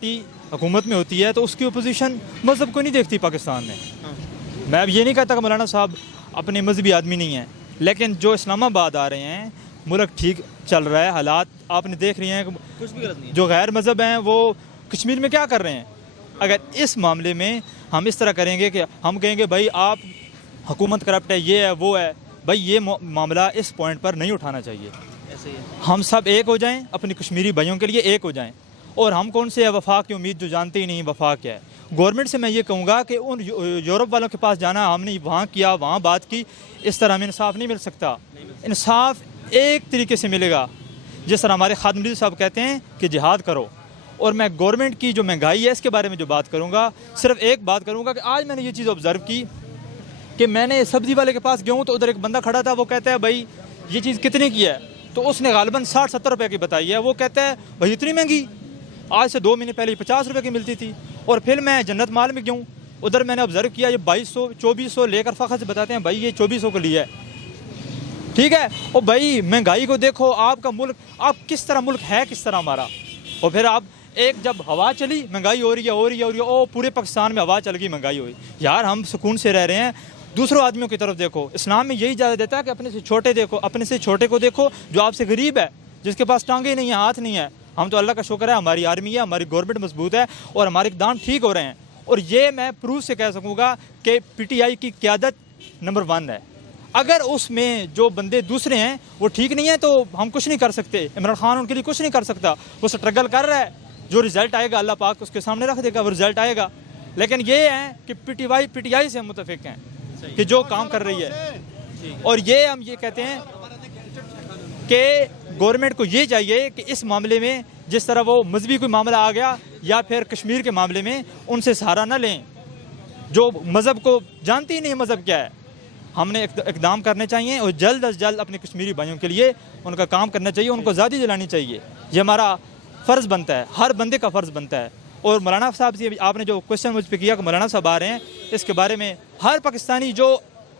Party हुकूमत में होती है तो उसकी अपोजिशन मज़हब को नहीं देखती पाकिस्तान में। मैं अब ये नहीं कहता कि मौलाना साहब अपने मजहबी आदमी नहीं हैं, लेकिन जो इस्लामाबाद आ रहे हैं, मुल्क ठीक चल रहा है, हालात आपने देख रहे हैं, कुछ भी गलत नहीं है। जो गैर मज़हब हैं वो कश्मीर में क्या कर रहे हैं। अगर इस मामले में हम इस तरह करेंगे कि हम कहेंगे भाई आप हुकूमत करप्ट है, ये है वो है, भाई ये मामला इस पॉइंट पर नहीं उठाना चाहिए। ऐसे ही है। हम सब एक हो जाएं, अपने कश्मीरी भाइयों के लिए एक हो जाएं। और हम कौन से वफा की उम्मीद जो जानते ही नहीं वफा क्या है। गवर्नमेंट से मैं ये कहूँगा कि उन यूरोप वालों के पास जाना, हमने वहाँ किया, वहाँ बात की, इस तरह हमें इंसाफ नहीं मिल सकता। इंसाफ एक तरीके से मिलेगा जिस तरह हमारे खादिम साहब कहते हैं कि जिहाद करो। और मैं गवर्नमेंट की जो महंगाई है इसके बारे में जो बात करूँगा, सिर्फ एक बात करूँगा कि आज मैंने ये चीज़ ऑब्ज़र्व की कि मैंने सब्ज़ी वाले के पास गया हूँ तो उधर एक बंदा खड़ा था, वो कहता है भाई ये चीज़ कितने की है, तो उसने गालिबन 60-70 रुपये की बताई है। वो कहता है भाई इतनी महंगी, आज से 2 महीने पहले 50 रुपये की मिलती थी। और फिर मैं जन्नत माल में गया हूँ, उधर मैंने ऑब्ज़र्व किया ये 2200-2400 लेकर फ़खर से बताते हैं भाई ये 2400 को लिया है। ठीक है, और भाई महंगाई को देखो, आपका मुल्क, आप किस तरह मुल्क है किस तरह हमारा। और फिर आप एक जब हवा चली महंगाई हो रही है, ओ पूरे पाकिस्तान में हवा चल गई, महंगाई हुई। यार हम सुकून से रह रहे हैं, दूसरों आदमियों की तरफ देखो। इस्लाम में यही इजाज़त देता है कि अपने से छोटे देखो, अपने से छोटे को देखो, जो आपसे गरीब है, जिसके पास टांगे नहीं है, हाथ नहीं है। हम तो अल्लाह का शुक्र है हमारी आर्मी है, हमारी गवर्नमेंट मजबूत है और हमारे इक़दाम ठीक हो रहे हैं। और ये मैं प्रूफ से कह सकूँगा कि PTI की क़यादत नंबर 1 है। अगर उसमें जो बंदे दूसरे हैं वो ठीक नहीं है तो हम कुछ नहीं कर सकते। इमरान खान उनके लिए कुछ नहीं कर सकता, वो स्ट्रगल कर रहा है, जो रिज़ल्ट आएगा अल्लाह पाक उसके सामने रख देगा, वो रिज़ल्ट आएगा। लेकिन ये है कि PTI से हम मुतफिक हैं कि जो काम कर रही है। और ये हम ये कहते हैं कि गवर्नमेंट को ये चाहिए कि इस मामले में जिस तरह वो मजहबी कोई मामला आ गया या फिर कश्मीर के मामले में उनसे सहारा न लें, जो मज़हब को जानती ही नहीं मज़हब क्या है। हमने इक़दाम करने चाहिए और जल्द अज जल्द अपने कश्मीरी भाइयों के लिए उनका काम करना चाहिए, उनको आज़ादी दिलानी चाहिए। ये हमारा फ़र्ज़ बनता है, हर बंदे का फ़र्ज़ बनता है। और मौलाना साहब से आपने जो क्वेश्चन मुझ पर किया कि मौलाना साहब आ रहे हैं, इसके बारे में हर पाकिस्तानी जो,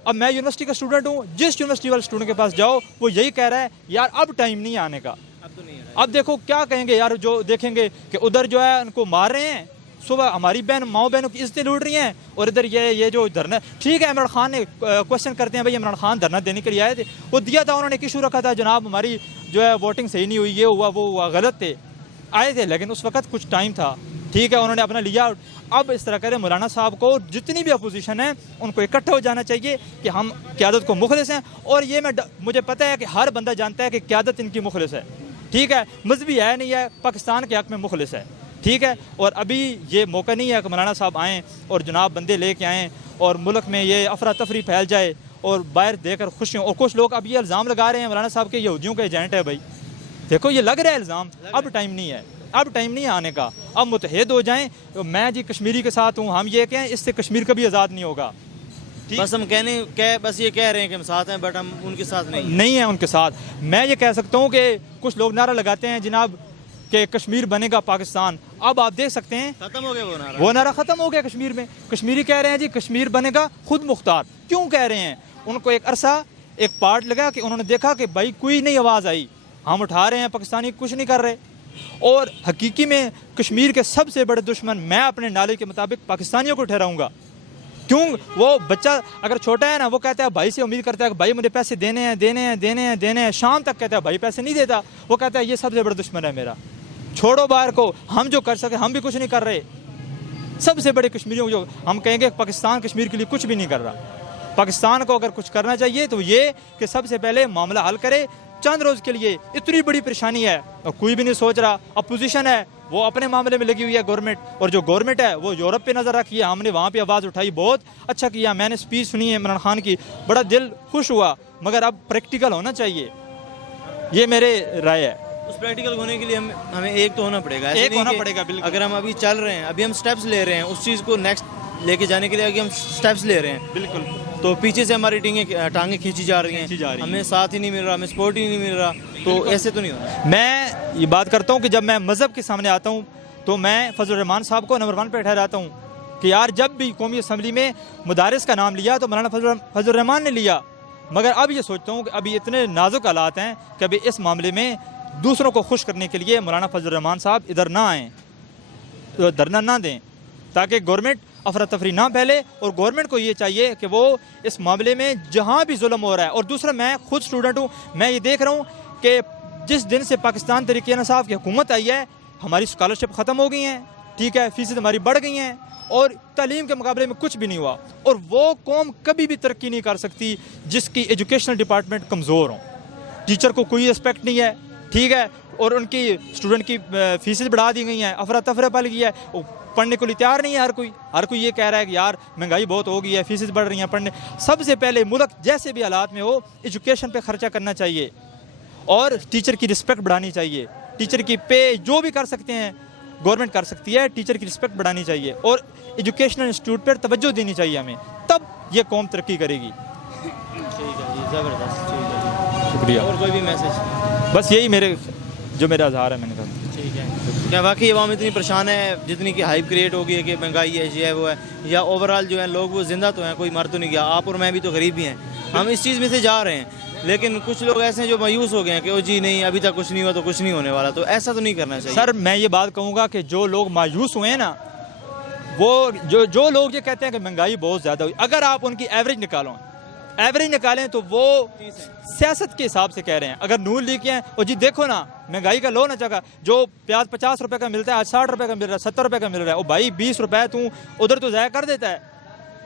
अब मैं यूनिवर्सिटी का स्टूडेंट हूँ, जिस यूनिवर्सिटी वाले स्टूडेंट के पास जाओ वो यही कह रहा है यार अब टाइम नहीं है आने का। अब तो नहीं है। अब देखो क्या कहेंगे यार, जो देखेंगे कि उधर जो है उनको मार रहे हैं, सुबह हमारी बहन माओ बहनों की इज्जतें लूट रही हैं, और इधर ये जो धरना, ठीक है इमरान खान ने क्वेश्चन करते हैं भाई इमरान खान धरना देने के लिए आए थे, वो दिया था, उन्होंने एक इशू रखा था जनाब हमारी जो है वोटिंग सही नहीं हुई, ये हुआ वो हुआ, गलत थे, आए थे, लेकिन उस वक्त कुछ टाइम था, ठीक है उन्होंने अपना लिया। अब इस तरह करें, मौलाना साहब को जितनी भी अपोजिशन है उनको इकट्ठा हो जाना चाहिए कि हम क़यादत को मुखलिस हैं। और ये मुझे पता है कि हर बंदा जानता है कि क़यादत इनकी मुखलिस है, ठीक है, मजहबी है नहीं है, पाकिस्तान के हक़ में मुखलिस है, ठीक है। और अभी ये मौका नहीं है कि मौलाना साहब आएँ और जनाब बंदे लेके आएँ और मुल्क में ये अफरा तफरी फैल जाए और बाहर देकर खुश हों। और कुछ लोग अब ये इल्ज़ाम लगा रहे हैं मौलाना साहब के यहूदियों का एजेंट है। भाई देखो ये लग रहा है इल्ज़ाम, अब टाइम नहीं है, अब टाइम नहीं है आने का, अब मुतहद हो जाएं। तो मैं जी कश्मीरी के साथ हूँ, हम ये कहें इससे कश्मीर कभी आज़ाद नहीं होगा। बस हम बस ये कह रहे हैं कि हम साथ हैं, बट हम उनके साथ नहीं है उनके साथ। मैं ये कह सकता हूँ कि कुछ लोग नारा लगाते हैं जनाब कि कश्मीर बनेगा पाकिस्तान, अब आप देख सकते हैं खत्म हो गया वो नारा ख़त्म हो गया कश्मीर में। कश्मीरी कह रहे हैं जी कश्मीर बनेगा खुद मुख्तार। क्यों कह रहे हैं? उनको एक अरसा एक पार्ट लगा कि उन्होंने देखा कि भाई कोई नहीं आवाज़ आई, हम उठा रहे हैं, पाकिस्तानी कुछ नहीं कर रहे। और हकीकी में कश्मीर के सबसे बड़े दुश्मन मैं अपने नाले के मुताबिक पाकिस्तानियों को ठहराऊंगा। क्यों? वो बच्चा अगर छोटा है ना, वो कहता है भाई से उम्मीद करता है कि भाई मुझे पैसे देने हैं, शाम तक कहता है भाई पैसे नहीं देता, वो कहता है ये सबसे बड़ा दुश्मन है मेरा, छोड़ो बाहर को, हम जो कर सके हम भी कुछ नहीं कर रहे। सबसे बड़े कश्मीरियों को जो हम कहेंगे पाकिस्तान कश्मीर के लिए कुछ भी नहीं कर रहा। पाकिस्तान को अगर कुछ करना चाहिए तो ये कि सबसे पहले मामला हल करे। चंद रोज़ के लिए इतनी बड़ी परेशानी है और कोई भी नहीं सोच रहा। अपोजिशन है वो अपने मामले में लगी हुई है गवर्नमेंट, और जो गवर्नमेंट है वो यूरोप पे नज़र रखी है। हमने वहाँ पे आवाज़ उठाई, बहुत अच्छा किया, मैंने स्पीच सुनी है इमरान खान की, बड़ा दिल खुश हुआ, मगर अब प्रैक्टिकल होना चाहिए, ये मेरे राय है। उस प्रैक्टिकल होने के लिए हमें एक तो होना पड़ेगा, एक होना पड़ेगा बिल्कुल। अगर हम अभी चल रहे हैं, अभी हम स्टेप्स ले रहे हैं, उस चीज़ को नेक्स्ट लेके जाने के लिए अभी हम स्टेप्स ले रहे हैं बिल्कुल, तो पीछे से हमारी टांगे खींची जा रही हैं, हमें साथ ही नहीं मिल रहा, हमें सपोर्ट ही नहीं मिल रहा, तो ऐसे तो नहीं होना। मैं ये बात करता हूँ कि जब मैं मज़हब के सामने आता हूँ तो मैं फजल रहमान साहब को नंबर 1 पे ठहराता हूँ कि यार जब भी कौमी असम्बली में मुदारिस का नाम लिया तो मौलाना फजल रहमान ने लिया, मगर अब ये सोचता हूँ कि अभी इतने नाजुक हालात हैं कि अभी इस मामले में दूसरों को खुश करने के लिए मौलाना फजल रहमान साहब इधर ना आएँ। धरना ना दें, ताकि गवर्नमेंट अफरा तफरी ना फैले। और गवर्नमेंट को ये चाहिए कि वो इस मामले में जहाँ भी जुल्म हो रहा है, और दूसरा मैं खुद स्टूडेंट हूँ, मैं ये देख रहा हूँ कि जिस दिन से पाकिस्तान तहरीक इंसाफ की हुकूमत आई है, हमारी स्कॉलरशिप ख़त्म हो गई हैं, ठीक है, फीस हमारी बढ़ गई हैं, और तालीम के मुकाबले में कुछ भी नहीं हुआ। और वो कौम कभी भी तरक्की नहीं कर सकती जिसकी एजुकेशनल डिपार्टमेंट कमज़ोर हो। टीचर को कोई रिस्पेक्ट नहीं है, ठीक है, और उनकी स्टूडेंट की फीसें बढ़ा दी गई हैं, अफरा तफरा पल गई है, पढ़ने को लिए तैयार नहीं है। हर कोई ये कह रहा है कि यार महंगाई बहुत हो गई है, फीसें बढ़ रही हैं पढ़ने। सबसे पहले मुल्क जैसे भी हालात में हो, एजुकेशन पे खर्चा करना चाहिए और टीचर की रिस्पेक्ट बढ़ानी चाहिए। टीचर की पे जो भी कर सकते हैं गवर्नमेंट कर सकती है, टीचर की रिस्पेक्ट बढ़ानी चाहिए और एजुकेशनल इंस्टीट्यूट पर तवज्जो देनी चाहिए हमें, तब ये कौम तरक्की करेगी। ठीक है जी, ज़बरदस्त, ठीक है जी, शुक्रिया। और कोई भी मैसेज? बस यही मेरा इजहार है, मैंने कहा। ठीक है। क्या वाकई आवाम इतनी परेशान है जितनी कि हाइप क्रिएट हो गई है कि महंगाई है, ये है, वो है, या ओवरऑल जो है लोग वो जिंदा तो हैं, कोई मर तो नहीं गया? आप और मैं भी तो गरीब ही हैं, हम इस चीज़ में से जा रहे हैं, लेकिन कुछ लोग ऐसे हैं जो मायूस हो गए हैं कि ओ जी नहीं, अभी तक कुछ नहीं हुआ तो कुछ नहीं होने वाला। तो ऐसा तो नहीं करना चाहिए। सर मैं ये बात कहूँगा कि जो लोग मायूस हुए हैं ना, वो जो लोग ये कहते हैं कि महंगाई बहुत ज़्यादा हुई, अगर आप उनकी एवरेज निकालें तो वो सियासत के हिसाब से कह रहे हैं। अगर नून लीग के हैं, और जी देखो ना महंगाई का लो ना जगह, जो प्याज 50 रुपए का मिलता है आज 60 रुपए का मिल रहा है, 70 रुपए का मिल रहा है। ओ भाई 20 रुपए तू उधर तो ज़ाया कर देता है,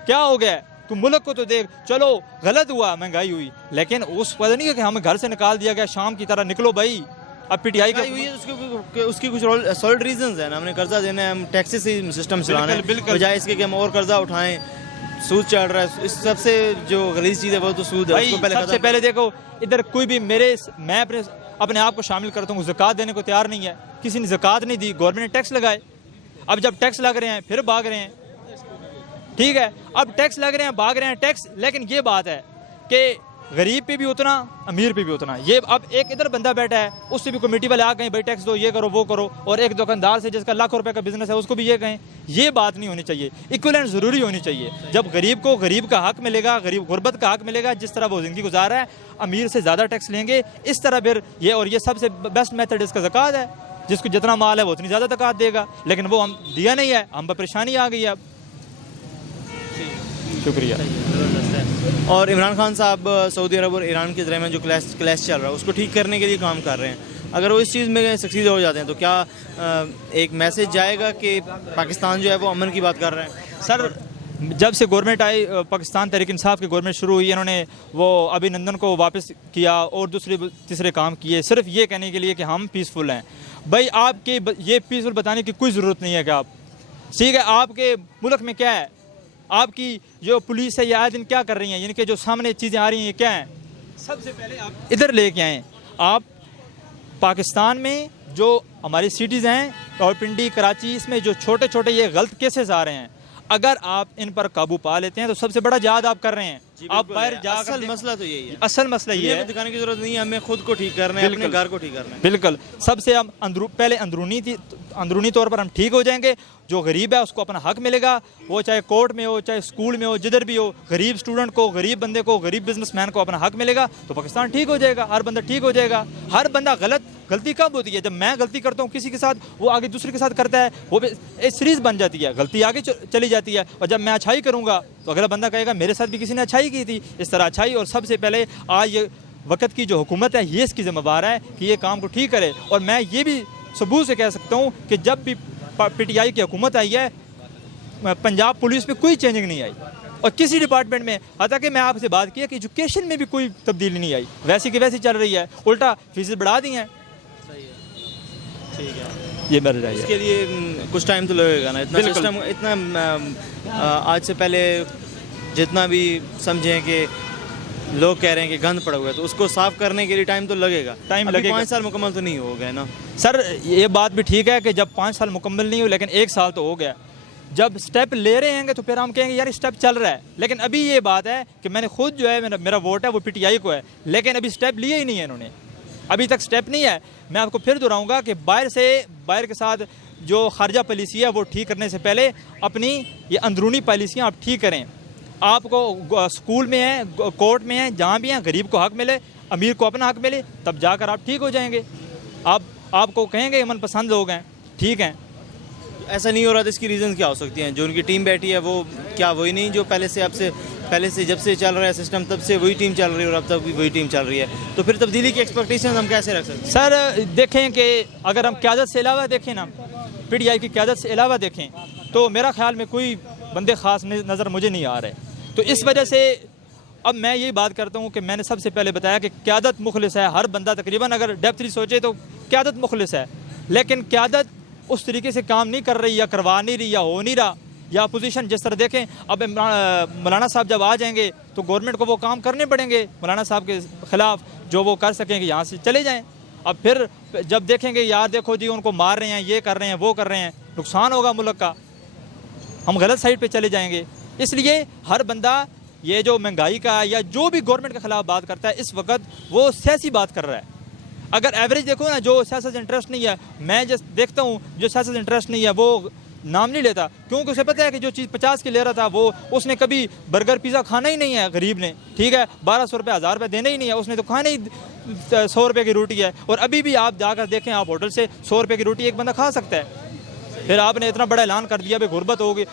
क्या हो गया? तू मुल्क को तो देख। चलो गलत हुआ, महंगाई हुई, लेकिन उस वजह नहीं है कि हमें घर से निकाल दिया गया, शाम की तरह निकलो भाई। अब पीटीआई का हुई है, उसकी कुछ सॉलिड रीजंस है ना, हमने कर्जा देना है, हम टैक्सेस से सिस्टम चलाना है, बजाय इसके कि हम और कर्जा उठाएं, सूद चल रहा है। इस सबसे जो गलीज चीज़ है वो तो सूद है। भाई सबसे पहले देखो, इधर कोई भी मैं अपने आप को शामिल करता हूँ, ज़कात देने को तैयार नहीं है, किसी ने ज़कात नहीं दी, गवर्नमेंट ने टैक्स लगाए। अब जब टैक्स लग रहे हैं फिर भाग रहे हैं, ठीक है, अब टैक्स लग रहे हैं भाग रहे हैं टैक्स। लेकिन ये बात है कि गरीब पे भी उतना, अमीर पे भी उतना। ये अब एक इधर बंदा बैठा है, उससे भी कमेटी वाले आ गए भाई टैक्स दो, ये करो वो करो, और एक दुकानदार से जिसका लाखों रुपए का बिजनेस है उसको भी ये कहें। ये बात नहीं होनी चाहिए, इक्विवेलेंट ज़रूरी होनी चाहिए। जब गरीब को गरीब का हक मिलेगा, गरीब गुर्बत का हक मिलेगा, जिस तरह वो ज़िंदगी गुजार रहा है, अमीर से ज़्यादा टैक्स लेंगे इस तरह फिर ये। और ये सबसे बेस्ट मेथड इसका ज़कात है, जिसको जितना माल है वो उतनी ज़्यादा ज़कात देगा, लेकिन वो हम दिया नहीं है, हम पर परेशानी आ गई है अब। शुक्रिया। और इमरान खान साहब सऊदी अरब और ईरान के दरमियान जो क्लैश चल रहा है उसको ठीक करने के लिए काम कर रहे हैं। अगर वो इस चीज़ में सक्सीड हो जाते हैं तो क्या एक मैसेज जाएगा कि पाकिस्तान जो है वो अमन की बात कर रहे हैं? सर जब से गवर्नमेंट आई, पाकिस्तान तहरीक इंसाफ की गवर्नमेंट शुरू हुई, इन्होंने वो अभिनंदन को वापस किया और दूसरे तीसरे काम किए, सिर्फ ये कहने के लिए कि हम पीसफुल हैं। भाई आपके ये पीसफुल बताने की कोई ज़रूरत नहीं है कि आप, ठीक है, आपके मुल्क में क्या है, आपकी जो पुलिस है ये आए दिन क्या कर रही है, यानी कि जो सामने चीज़ें आ रही हैं ये क्या हैं। सबसे पहले आप इधर लेके आएँ, आप पाकिस्तान में जो हमारी सिटीज़ हैं, रावलपिंडी, कराची, इसमें जो छोटे छोटे ये गलत केसेस आ रहे हैं, अगर आप इन पर काबू पा लेते हैं तो सबसे बड़ा जिहाद आप कर रहे हैं। आप बाहर जाकर, असल मसला तो यही है, असल मसला ये है, दिखाने की जरूरत नहीं है, हमें खुद को ठीक करना है, अपने घर को ठीक करना है। बिल्कुल, सबसे हम पहले अंदरूनी तौर पर हम ठीक हो जाएंगे। जो गरीब है उसको अपना हक मिलेगा, वो चाहे कोर्ट में हो, चाहे स्कूल में हो, जिधर भी हो। गरीब स्टूडेंट को, गरीब बंदे को, गरीब बिजनेसमैन को अपना हक मिलेगा तो पाकिस्तान ठीक हो जाएगा, हर बंदा ठीक हो जाएगा। हर बंदा गलती कब होती है? जब मैं गलती करता हूँ किसी के साथ, वो आगे दूसरे के साथ करता है, वो एक सीरीज बन जाती है, गलती आगे चली जाती है। और जब मैं अच्छाई करूँगा तो अगला बंदा कहेगा मेरे साथ भी किसी ने अच्छाई की थी। इस तरह अच्छाई, और सबसे पहले आज ये वक्त की जो हुकूमत है ये इसकी जिम्मेदार है कि ये काम को ठीक करे। और मैं ये भी सबूत से कह सकता हूँ कि जब भी पीटीआई की हुकूमत आई है, पंजाब पुलिस पे कोई चेंजिंग नहीं आई, और किसी डिपार्टमेंट में, हालांकि मैं आपसे बात की है कि एजुकेशन में भी कोई तब्दीली नहीं आई, वैसी की वैसी चल रही है, उल्टा फीसें बढ़ा दी हैं। ठीक है, ये मेरा राय है। इसके लिए कुछ टाइम तो लगेगा ना, इतना सिस्टम, इतना आज से पहले जितना भी समझें कि लोग कह रहे हैं कि गंद पड़ा हुआ है, तो उसको साफ करने के लिए टाइम तो लगेगा। टाइम लगेगा, 5 साल मुकम्मल तो नहीं हो गए ना सर। ये बात भी ठीक है कि जब 5 साल मुकम्मल नहीं हुए, लेकिन 1 साल तो हो गया। जब स्टेप ले रहे हैं तो फिर हम कहेंगे यार स्टेप चल रहा है। लेकिन अभी ये बात है कि मैंने खुद जो है, मेरा वोट है वो पीटीआई को है, लेकिन अभी स्टेप लिए ही नहीं है इन्होंने, अभी तक स्टेप नहीं है। मैं आपको फिर दोहराऊंगा कि बाहर के साथ जो खारजा पॉलिसी है वो ठीक करने से पहले अपनी ये अंदरूनी पॉलिसियाँ आप ठीक करें। आपको स्कूल में है, कोर्ट में है, जहाँ भी हैं, गरीब को हक मिले, अमीर को अपना हक मिले, तब जाकर आप ठीक हो जाएंगे। आपको कहेंगे अमन पसंद लोग हैं, ठीक हैं। ऐसा नहीं हो रहा तो इसकी रीज़न क्या हो सकती हैं? जो उनकी टीम बैठी है वो क्या वही नहीं जो पहले से जब से चल रहा है सिस्टम तब से वही टीम चल रही है और अब तक भी वही टीम चल रही है, तो फिर तब्दीली की एक्सपेक्टेशन हम कैसे रख सकते हैं? सर देखें कि अगर हम क़यादत से अलावा देखें ना, PTI की क़यादत से अलावा देखें तो मेरा ख्याल में कोई बंदे ख़ास नज़र मुझे नहीं आ रहे। तो इस वजह से अब मैं यही बात करता हूँ कि मैंने सबसे पहले बताया कि क़यादत मुखलिस है। हर बंदा तकरीबन अगर डेप्थली सोचे तो क़यादत मुखलिस है, लेकिन क़यादत उस तरीके से काम नहीं कर रही या करवा नहीं रही या हो नहीं रहा, या अपोजिशन जिस तरह देखें। अब मौलाना साहब जब आ जाएंगे तो गवर्नमेंट को वो काम करने पड़ेंगे मौलाना साहब के ख़िलाफ़ जो वो कर सकेंगे, यहाँ से चले जाएँ। अब फिर जब देखेंगे यार देखो जी उनको मार रहे हैं, ये कर रहे हैं, वो कर रहे हैं, नुकसान होगा मुल्क का, हम गलत साइड पे चले जाएंगे। इसलिए हर बंदा ये जो महंगाई का या जो भी गवर्नमेंट के ख़िलाफ़ बात करता है इस वक्त वो सियासी बात कर रहा है। अगर एवरेज देखो ना, जो सियासत से इंटरेस्ट नहीं है, मैं जस्ट देखता हूँ जो सियासत से इंटरेस्ट नहीं है वो नाम नहीं लेता, क्योंकि उसे पता है कि जो चीज़ 50 की ले रहा था वो उसने कभी बर्गर पिज़्ज़ा खाना ही नहीं है गरीब ने, ठीक है, 1200 रुपये 1000 रुपये देने ही नहीं है, उसने तो खाना ही 100 रुपये की रोटी है। और अभी भी आप जाकर देखें, आप होटल से 100 रुपये की रोटी एक बंदा खा सकता है। फिर आपने इतना बड़ा ऐलान कर दिया भाई गुर्बत होगी,